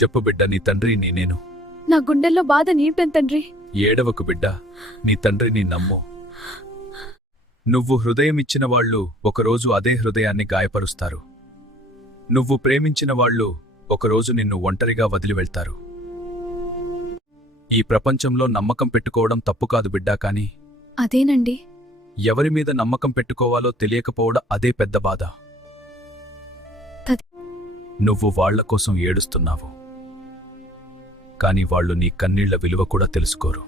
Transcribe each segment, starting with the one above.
చెప్పు బిడ్డ, నీ తండ్రిని నేను. నా గుండెల్లో బాధ నీటం తండ్రి. ఏడవకు బిడ్డ, నీ తండ్రిని నమ్ము. నువ్వు హృదయమిచ్చిన వాళ్ళు ఒకరోజు అదే హృదయాన్ని గాయపరుస్తారు. నువ్వు ప్రేమించిన వాళ్ళు ఒకరోజు నిన్ను ఒంటరిగా వదిలి వెళ్తారు. ఈ ప్రపంచంలో నమ్మకం పెట్టుకోవడం తప్పు కాదు బిడ్డా, కానీ అదేనండి. ఎవరి మీద నమ్మకం పెట్టుకోవాలో తెలియకపోవడం అదే పెద్ద బాధ. నువ్వు వాళ్ల కోసం ఏడుస్తున్నావు, కాని వాళ్ళు నీ కన్నీళ్ల విలువ కూడా తెలుసుకోరు.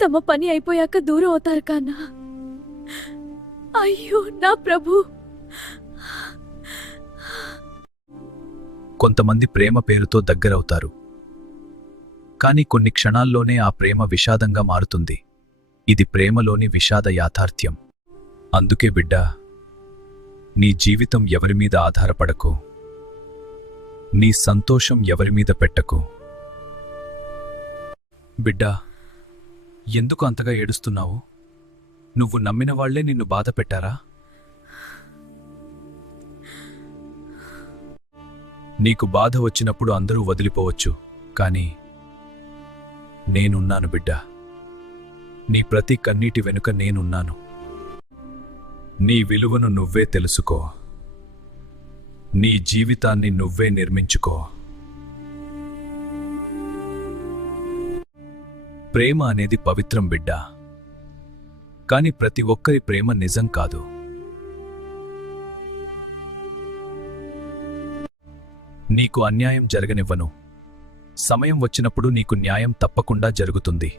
తమ పని అయిపోయాక దూరం అవుతారు కానా? అయ్యో నా ప్రభు. కొంతమంది ప్రేమ పేరుతో దగ్గరవుతారు, కాని కొన్ని క్షణాల్లోనే ఆ ప్రేమ విషాదంగా మారుతుంది. ఇది ప్రేమలోని విషాద యాథార్థ్యం. అందుకే బిడ్డా, నీ జీవితం ఎవరిమీద ఆధారపడకు, నీ సంతోషం ఎవరిమీద పెట్టకు. బిడ్డా, ఎందుకు అంతగా ఏడుస్తున్నావు? నువ్వు నమ్మిన వాళ్లే నిన్ను బాధ పెట్టారా? నీకు బాధ వచ్చినప్పుడు అందరూ వదిలిపోవచ్చు, కానీ నేనున్నాను బిడ్డా. నీ ప్రతి కన్నీటి వెనుక నేనున్నాను. నీ విలువను నువ్వే తెలుసుకో, నీ జీవితాన్ని నువ్వే నిర్మించుకో. ప్రేమ అనేది పవిత్రం బిడ్డా, కాని ప్రతి ఒక్కరి ప్రేమ నిజం కాదు. నీకు అన్యాయం జరగనివ్వను. సమయం వచ్చినప్పుడు నీకు న్యాయం తప్పకుండా జరుగుతుంది.